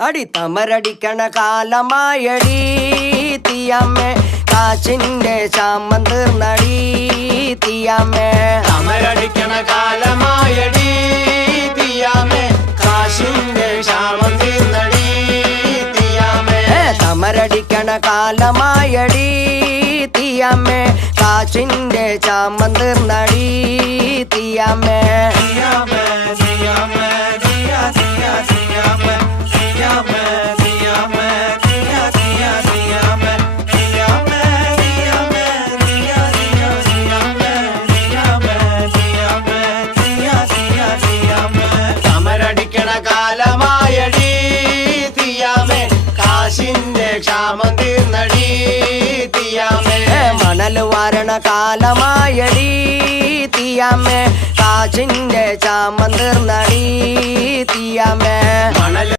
അടി തമരടിക്കണ കാലമായടി തീയമ്മേ കാശിന്റെ ക്ഷാമം തീർന്നടി തീയമ്മേ തമരടിക്കണ കാലമായടി തീയമ്മേ കാശിന്റെ ക്ഷാമം തീർന്നടി തീയമ്മേ തമരടിക്കണ കാലമായടി തീയമ്മേ കാശിന്റെ ക്ഷാമം തീർന്നടി തീയമ്മേ തീയമ്മേ തീയമ്മേ തീയ തീയ തീയമ്മേ തീയമ്മേ തീയമ്മേ തീയ തീയ തീയമ്മേ തീയമ്മേ തീയമ്മേ തീയ തീയ തീയമ്മേ തീയമ്മേ തീയമ്മേ തീയ തീയ തീയമ്മേ തമരടിക്കണ കാലമായടി തീയമ്മേ കാശിന്റെ ക്ഷാമം തീർന്നടി തീയമ്മേ മണൽ വാരണ കാലമായടി തീയമ്മേ കാശിന്റെ ക്ഷാമം തീർന്നടി തീയമ്മേ മണൽ